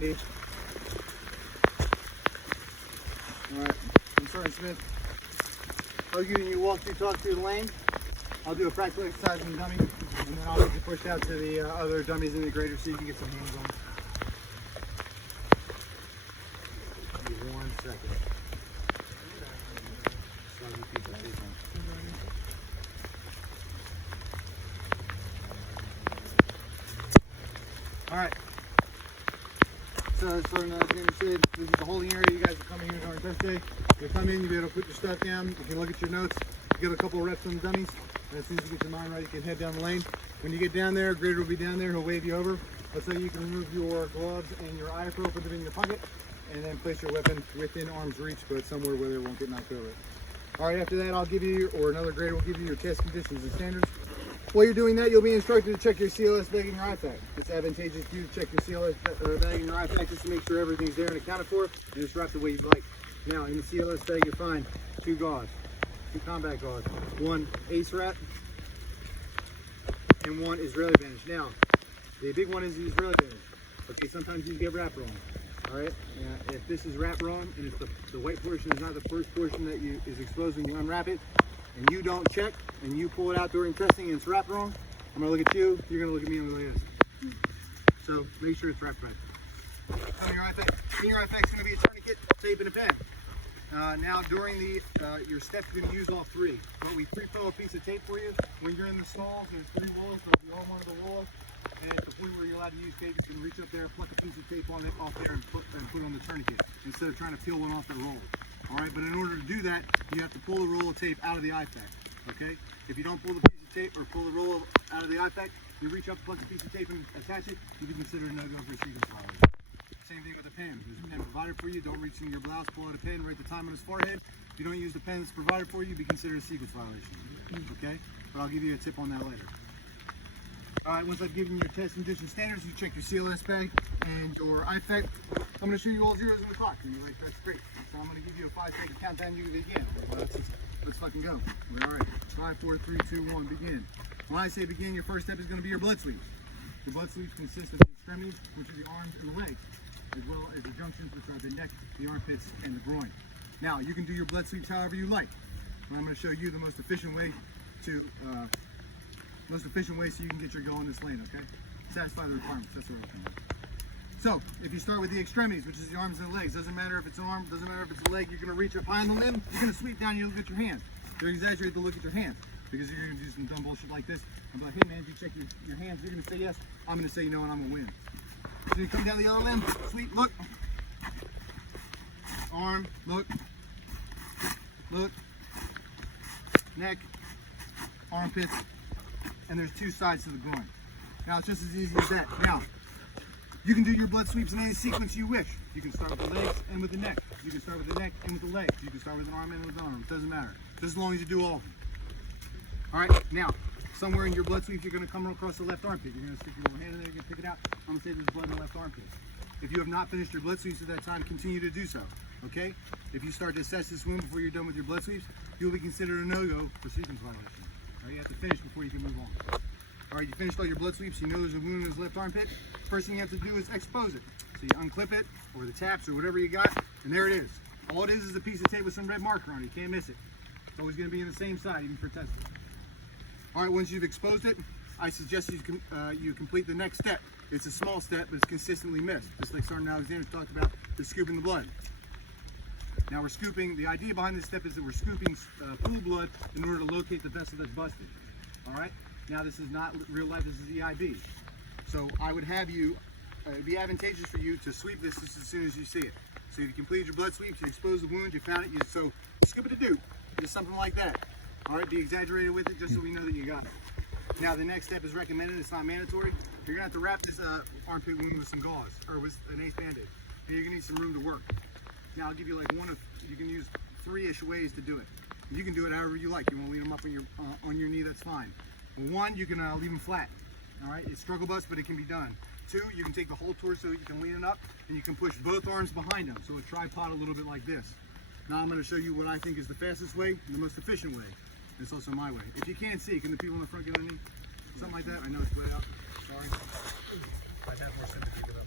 Alright, I'm Sergeant Smith. I'll give you a walk-through talk through the lane. I'll do a practical exercise in the dummy, and then I'll get you pushed out to the other dummies in the grader so you can get some hands on. Give me 1 second. Alright. So as Sergeant Alexander said, this is the holding area. You guys are coming here during test day. You come in, you'll be able to put your stuff down. You can look at your notes. You get a couple of reps on the dummies. And as soon as you get your mind right, you can head down the lane. When you get down there, grader will be down there. He'll wave you over. Let's say you can remove your gloves and your IFO, put them in your pocket, and then place your weapon within arm's reach, but somewhere where they won't get knocked over. All right, after that, I'll give you, or another grader will give you your test conditions and standards. While you're doing that, you'll be instructed to check your CLS bag and your IFAC. It's advantageous to you to check your CLS bag and your IFAC just to make sure everything's there and accounted for, and it's wrapped the way you'd like. Now, in the CLS bag, you'll find 2 gauze, 2 combat gauze, 1 ace wrap, and 1 Israeli bandage. Now, the big one is the Israeli bandage. Okay, sometimes you get wrapped wrong. All right, if this is wrapped wrong, and if the white portion is not the first portion that is exposed when you unwrap it, and you don't check, and you pull it out during testing and it's wrapped wrong, I'm gonna look at you, you're gonna look at me and look at this. So make sure it's wrapped right. So your IFAC is gonna be a tourniquet, tape, and a pen. Now during your steps, you're gonna use all 3. But we pre-fill a piece of tape for you. When you're in the stalls, there's 3 walls, so you're on one of the walls. And at the point where you're allowed to use tape, you can reach up there, pluck a piece of tape on it off there and put on the tourniquet instead of trying to peel one off the roll. All right, but in order to do that, you have to pull the roll of tape out of the IFAC. Okay? If you don't pull the piece of tape or pull the roll out of the IFAC, you reach up, pluck a piece of tape and attach it, you can consider a no-go for a sequence violation. Same thing with the pen. There's a pen provided for you. Don't reach in your blouse, pull out a pen, write the time on his forehead. If you don't use the pen that's provided for you, be considered a sequence violation. Okay? But I'll give you a tip on that later. All right, once I've given you your test condition standards, you check your CLS bag and your IFAC. I'm going to show you all zeros in the clock. And you're like, that's great. So I'm going to give you a 5-second countdown. You can begin. Let's fucking go. All right, 5, 4, 3, 2, 1, begin. When I say begin, your first step is going to be your blood sweeps. The blood sweeps consist of the extremities, which are the arms and the legs, as well as the junctions, which are the neck, the armpits, and the groin. Now, you can do your blood sweeps however you like. But I'm going to show you the most efficient way so you can get your go in this lane, okay? Satisfy the requirements, that's what we're looking at. So, if you start with the extremities, which is the arms and the legs, doesn't matter if it's an arm, doesn't matter if it's a leg, you're gonna reach up high on the limb, you're gonna sweep down, you look at your hand. You're gonna exaggerate the look at your hand, because you're gonna do some dumb bullshit like this. I'm like, hey man, did you check your hands? You're gonna say yes, I'm gonna say no, and I'm gonna win. So you come down the other limb, sweep, look. Arm, look. Look. Neck, armpits, and there's 2 sides to the groin. Now it's just as easy as that. Now, you can do your blood sweeps in any sequence you wish. You can start with the legs and with the neck. You can start with the neck and with the legs. You can start with an arm and with an arm. It doesn't matter. Just as long as you do all of them. All right, now, somewhere in your blood sweeps, you're gonna come across the left armpit. You're gonna stick your little hand in there, you're gonna pick it out. I'm gonna say there's blood in the left armpit. If you have not finished your blood sweeps at that time, continue to do so, okay? If you start to assess this wound before you're done with your blood sweeps, you'll be considered a no-go for sequence violation. All right, you have to finish before you can move on. All right, you finished all your blood sweeps, you know there's a wound in his left armpit. First thing you have to do is expose it. So you unclip it, or the taps, or whatever you got, and there it is. All it is a piece of tape with some red marker on it. You can't miss it. It's always gonna be on the same side, even for testing. All right, once you've exposed it, I suggest you complete the next step. It's a small step, but it's consistently missed. Just like Sergeant Alexander talked about, the scooping the blood. Now we're scooping, the idea behind this step is that we're scooping pool blood in order to locate the vessel that's busted. All right? Now this is not real life, this is EIB. So I would have you, it'd be advantageous for you to sweep this as soon as you see it. So you completed your blood sweeps, you exposed the wound, you found it, so you scoop it to do, just something like that. All right, be exaggerated with it just so we know that you got it. Now the next step is recommended, it's not mandatory. You're gonna have to wrap this armpit wound with some gauze, or with an ace bandage. And you're gonna need some room to work. Now I'll give you like you can use 3-ish ways to do it. You can do it however you like. You wanna lean them up on your knee, that's fine. Well, 1, you can leave them flat. All right, it's struggle bust, but it can be done. 2, you can take the whole torso, you can lean it up, and you can push both arms behind them. So a tripod a little bit like this. Now I'm gonna show you what I think is the fastest way and the most efficient way. It's also my way. If you can't see, can the people in the front get on me? Something like that? I know it's way out. Sorry. I'd have more sympathy for them.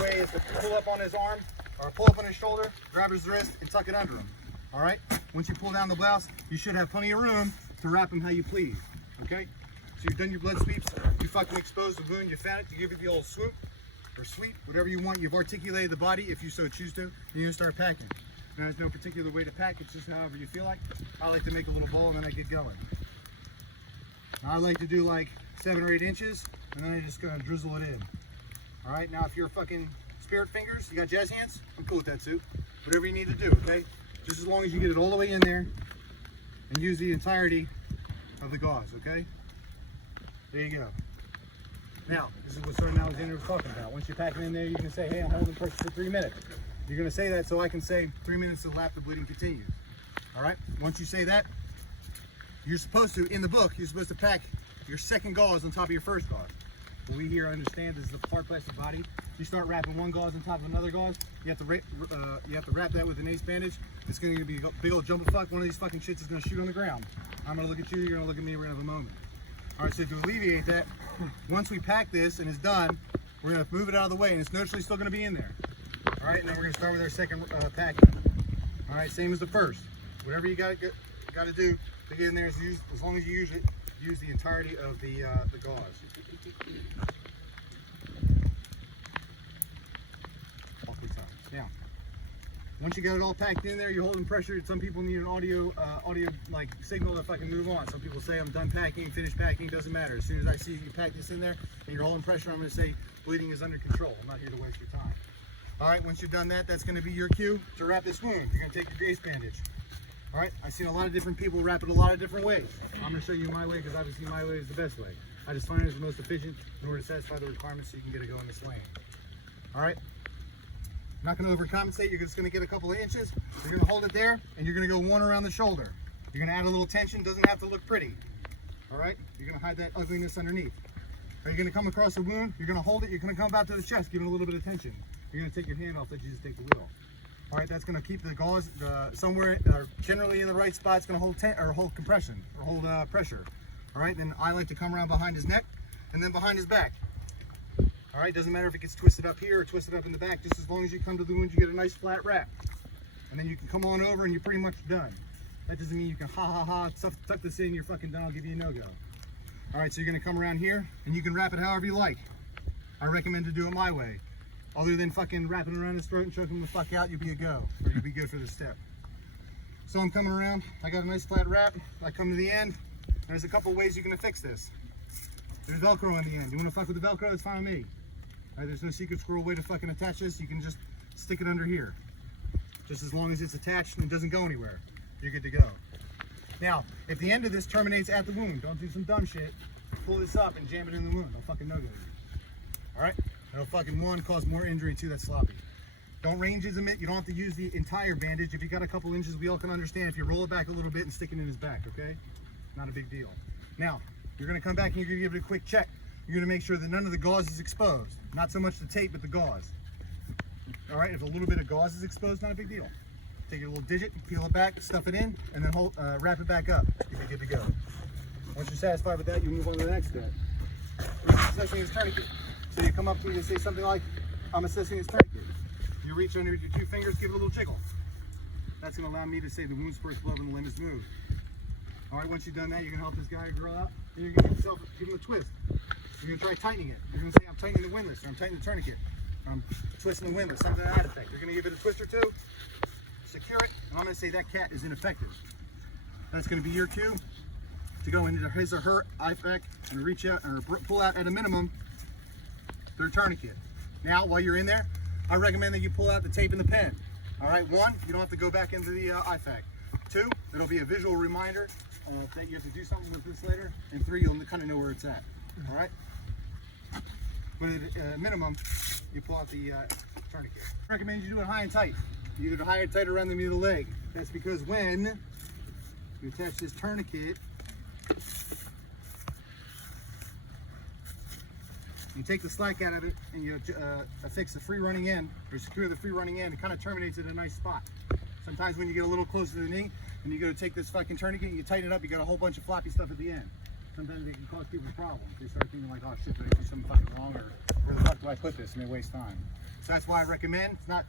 way is to pull up on his arm, or pull up on his shoulder, grab his wrist, and tuck it under him. All right? Once you pull down the blouse, you should have plenty of room to wrap him how you please. Okay? So you've done your blood sweeps, you fucking exposed the wound, you found it, you give it the old swoop, or sweep, whatever you want. You've articulated the body if you so choose to, and you start packing. Now, there's no particular way to pack, it's just however you feel like. I like to make a little bowl and then I get going. I like to do like 7 or 8 inches, and then I just gonna drizzle it in. All right, now if you're fucking spirit fingers, you got jazz hands, I'm cool with that too. Whatever you need to do, okay? Just as long as you get it all the way in there and use the entirety of the gauze, okay? There you go. Now, this is what Sergeant Alexander was talking about. Once you pack it in there, you're gonna say, hey, I'm holding pressure for 3 minutes. You're gonna say that so I can say 3 minutes to lap, the bleeding continues. All right, once you say that, you're supposed to, in the book, you're supposed to pack your second gauze on top of your first gauze. What we here understand is the hard plastic body. You start wrapping one gauze on top of another gauze, you have to wrap that with an ace bandage. It's going to be a big old jumble fuck. One of these fucking shits is going to shoot on the ground. I'm going to look at you, you're going to look at me, we're going to have a moment. All right, so to alleviate that, once we pack this and it's done, we're going to move it out of the way, and it's noticeably still going to be in there. All right, and then we're going to start with our second packing. All right, same as the first. Whatever you got to do to get in there, is as long as you use the entirety of the gauze. Now, once you got it all packed in there, you're holding pressure. Some people need an audio like signal if I can move on. Some people say I'm done packing, finished packing, doesn't matter. As soon as I see you pack this in there and you're holding pressure, I'm going to say bleeding is under control. I'm not here to waste your time. All right, once you've done that, that's going to be your cue to wrap this wound. You're going to take your grease bandage. All right, I've seen a lot of different people wrap it a lot of different ways. I'm going to show you my way because obviously my way is the best way. I just find it is the most efficient in order to satisfy the requirements so you can get it going this lane. All right, I'm not going to overcompensate. You're just going to get a couple of inches. You're going to hold it there, and you're going to go one around the shoulder. You're going to add a little tension. Doesn't have to look pretty. All right, you're going to hide that ugliness underneath. Are you going to come across the wound? You're going to hold it. You're going to come about to the chest, giving a little bit of tension. You're going to take your hand off, let you just take the wheel. All right, that's going to keep the gauze somewhere, generally in the right spot. It's going to hold compression or hold pressure. All right, then I like to come around behind his neck and then behind his back. All right, doesn't matter if it gets twisted up here or twisted up in the back. Just as long as you come to the wound, you get a nice flat wrap, and then you can come on over and you're pretty much done. That doesn't mean you can tuck this in. You're fucking done. I'll give you a no-go. All right, so you're going to come around here and you can wrap it however you like. I recommend to do it my way. Other than fucking wrapping around his throat and choking him the fuck out, you'll be a go, or you'll be good for this step. So I'm coming around, I got a nice flat wrap, I come to the end, and there's a couple ways you can fix this. There's Velcro on the end. You wanna fuck with the Velcro, it's fine with me. Right, there's no secret squirrel way to fucking attach this, you can just stick it under here. Just as long as it's attached and it doesn't go anywhere, you're good to go. Now, if the end of this terminates at the wound, don't do some dumb shit, pull this up and jam it in the wound, don't fucking no-go. All right? That'll fucking, one, cause more injury, two, that's sloppy. Don't range-ism-it. You don't have to use the entire bandage. If you got a couple inches, we all can understand if you roll it back a little bit and stick it in his back, okay? Not a big deal. Now, you're gonna come back and you're gonna give it a quick check. You're gonna make sure that none of the gauze is exposed. Not so much the tape, but the gauze. All right, if a little bit of gauze is exposed, not a big deal. Take your little digit, peel it back, stuff it in, and then wrap it back up. You'll be good to go. Once you're satisfied with that, you move on to the next step. Assessing his tourniquet. So you come up to me and say something like, I'm assessing his tourniquet. You reach under your 2 fingers, give it a little jiggle. That's going to allow me to say the wound spurts blood and the limb is moved. All right, once you've done that, you're going to help this guy grow out, and you're going to give him a twist. You're going to try tightening it. You're going to say, I'm tightening the windlass, or I'm tightening the tourniquet, or I'm twisting the windlass, something to that effect. You're going to give it a twist or two, secure it, and I'm going to say that cat is ineffective. That's going to be your cue to go into his or her IFAC and reach out or pull out at a minimum their tourniquet. Now, while you're in there, I recommend that you pull out the tape and the pen. All right, 1, you don't have to go back into the IFAC. 2, it'll be a visual reminder that you have to do something with this later. And 3, you'll kind of know where it's at. All right? But at a minimum, you pull out the tourniquet. I recommend you do it high and tight. You do it high and tight around the knee of the leg. That's because when you attach this tourniquet, you take the slack out of it and you affix the free running end, or secure the free running end. It kind of terminates at a nice spot. Sometimes when you get a little closer to the knee and you go to take this fucking tourniquet and you tighten it up, you got a whole bunch of floppy stuff at the end. Sometimes it can cause people problems. They start thinking like, oh shit, did I do something fucking wrong, or where the fuck do I put this, and they waste time. So that's why I recommend, it's not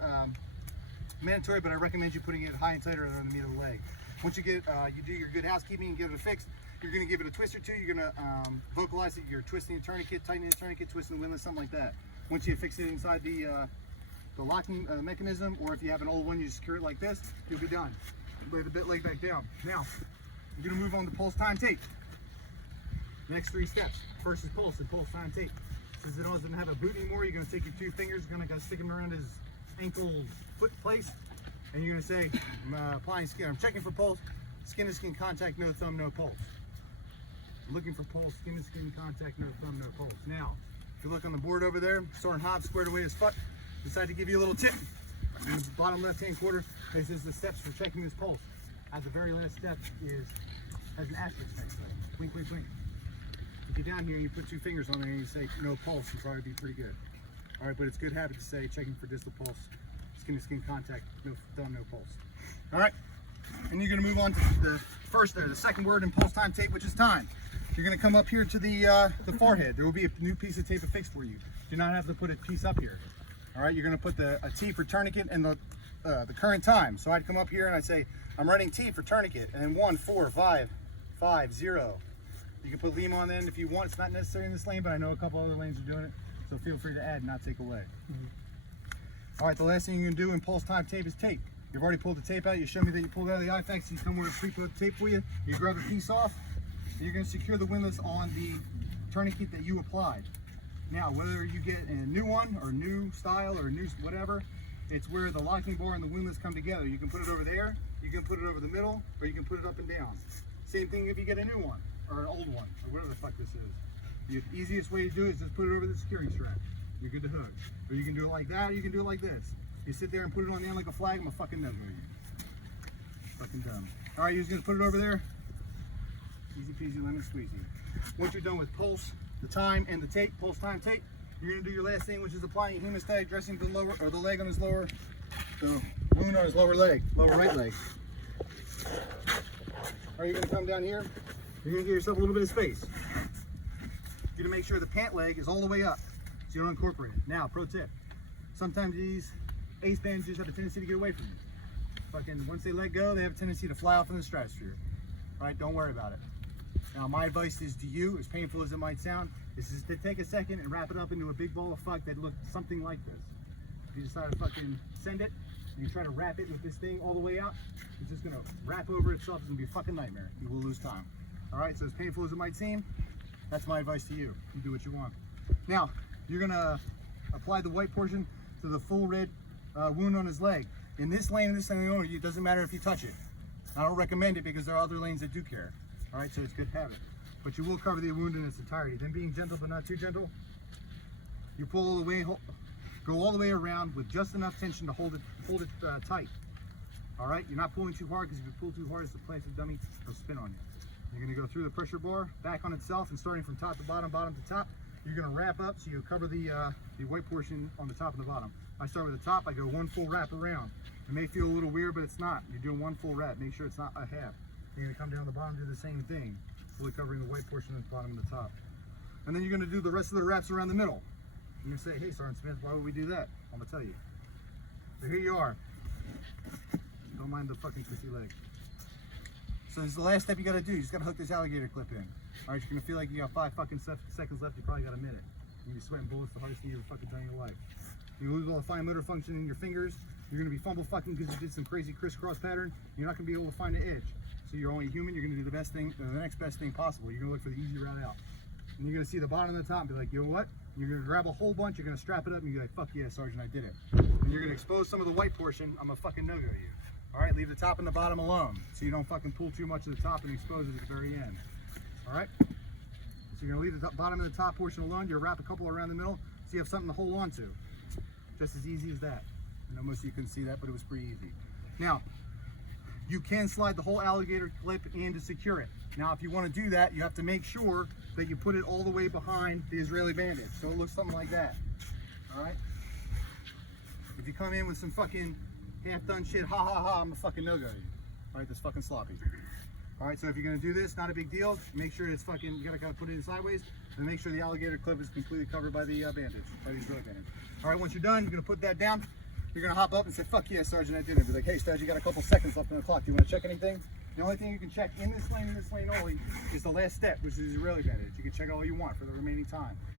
mandatory, but I recommend you putting it high and tighter on the meat of the leg. Once you get, you do your good housekeeping and get it fixed, you're gonna give it a twist or two, you're gonna vocalize it, you're twisting the tourniquet, tightening the tourniquet, twisting the windlass, something like that. Once you fix it inside the locking mechanism, or if you have an old one, you secure it like this, you'll be done. Lay the leg back down. Now, you're gonna move on to pulse time tape. Next 3 steps. First is pulse and pulse time tape. Since it doesn't have a boot anymore, you're gonna take your 2 fingers, you're gonna stick them around his ankle foot place, and you're gonna say, I'm applying skin, I'm checking for pulse, skin to skin contact, no thumb, no pulse. I'm looking for pulse, skin to skin contact, no thumb, no pulse. Now, if you look on the board over there, Sergeant Hobbs squared away his foot, decided to give you a little tip. In the bottom left-hand quarter, this is the steps for checking this pulse. At the very last step has an asterisk next to it. Wink, wink, wink. If you get down here and you put 2 fingers on there and you say no pulse, you'll probably be pretty good. All right, but it's a good habit to say checking for distal pulse, skin to skin contact, no thumb, no pulse. All right, and you're gonna move on to the second word in pulse time tape, which is time. You're gonna come up here to the forehead. There will be a new piece of tape affixed for you. Do not have to put a piece up here. All right, you're gonna put a T for tourniquet and the current time. So I'd come up here and I'd say, I'm running T for tourniquet, and then 1, 4, 5, 5, 0. You can put Lima on the end if you want. It's not necessary in this lane, but I know a couple other lanes are doing it. So feel free to add and not take away. All right, the last thing you're gonna do in pulse time tape is tape. You've already pulled the tape out. You show me that you pulled it out of the IFAX. You come with a pre-put tape for you. You grab a piece off, and you're gonna secure the windlass on the tourniquet that you applied. Now, whether you get a new one or new style or new whatever, it's where the locking bar and the windlass come together. You can put it over there, you can put it over the middle, or you can put it up and down. Same thing if you get a new one or an old one or whatever the fuck this is. The easiest way to do it is just put it over the securing strap. You're good to hook. Or you can do it like that, or you can do it like this. You sit there and put it on the end like a flag, I'm a fucking no-go you. Fucking dumb. All right, you're just gonna put it over there. Easy peasy, lemon squeezy. Once you're done with pulse, the time, and the tape, pulse time tape, you're gonna do your last thing, which is applying a hemostag dressing to the lower, or the leg on his lower, the wound on his lower leg, lower right leg. All right, you're gonna come down here. You're gonna give yourself a little bit of space. You're gonna make sure the pant leg is all the way up, so you don't incorporate it. Now, pro tip: sometimes these ace bandages have a tendency to get away from you. Fucking once they let go, they have a tendency to fly off in the stratosphere. All right, don't worry about it. Now, my advice is to you, as painful as it might sound, is to take a second and wrap it up into a big ball of fuck that looks something like this. If you decide to fucking send it, and you try to wrap it with this thing all the way out, it's just gonna wrap over itself. It's gonna be a fucking nightmare. You will lose time. All right, so as painful as it might seem, that's my advice to you. You do what you want. Now, you're gonna apply the white portion to the full red wound on his leg. In this lane, it doesn't matter if you touch it. I don't recommend it because there are other lanes that do care. All right, so it's good habit. But you will cover the wound in its entirety. Then being gentle but not too gentle, you pull all the way, go all the way around with just enough tension to hold it tight. All right, you're not pulling too hard, because if you pull too hard, it's the plastic dummy, it'll spin on you. You're gonna go through the pressure bar, back on itself, and starting from top to bottom, bottom to top, you're gonna wrap up so you cover the white portion on the top and the bottom. I start with the top, I go one full wrap around. It may feel a little weird, but it's not. You're doing one full wrap, make sure it's not a half. You're gonna come down the bottom, do the same thing, fully covering the white portion at the bottom and the top. And then you're gonna do the rest of the wraps around the middle. You're gonna say, hey, Sergeant Smith, why would we do that? I'm gonna tell you. So here you are. Don't mind the fucking twisty leg. So this is the last step you gotta do. You just gotta hook this alligator clip in. All right, you're gonna feel like you got 5 fucking seconds left. You probably got a minute. You're gonna be sweating bullets the hardest thing you've ever fucking done in your life. You're gonna lose all the fine motor function in your fingers. You're gonna be fumble fucking because you did some crazy crisscross pattern. You're not gonna be able to find the edge. So you're only human. You're gonna do the best thing, the next best thing possible. You're gonna look for the easy route out. And you're gonna see the bottom and the top and be like, you know what? You're gonna grab a whole bunch. You're gonna strap it up and you're like, fuck yeah, Sergeant, I did it. And you're gonna expose some of the white portion. I'm a fucking no-go you. All right, leave the top and the bottom alone, so you don't fucking pull too much of the top and expose it at the very end. All right? So you're gonna leave the bottom and the top portion alone. You'll wrap a couple around the middle, so you have something to hold on to. Just as easy as that. I know most of you couldn't see that, but it was pretty easy. Now, you can slide the whole alligator clip in to secure it. Now, if you want to do that, you have to make sure that you put it all the way behind the Israeli bandage, so it looks something like that. All right? If you come in with some fucking half-done shit, ha ha ha, I'm a fucking no-go. All right, that's fucking sloppy. All right, so if you're gonna do this, not a big deal. Make sure it's fucking, you gotta put it in sideways. And make sure the alligator clip is completely covered by the bandage, by these really bandage. All right, once you're done, you're gonna put that down. You're gonna hop up and say, fuck yeah, Sergeant, I did it. Be like, hey, Sergeant, you got a couple seconds left on the clock. Do you wanna check anything? The only thing you can check in this lane only, is the last step, which is your really bandage. You can check all you want for the remaining time.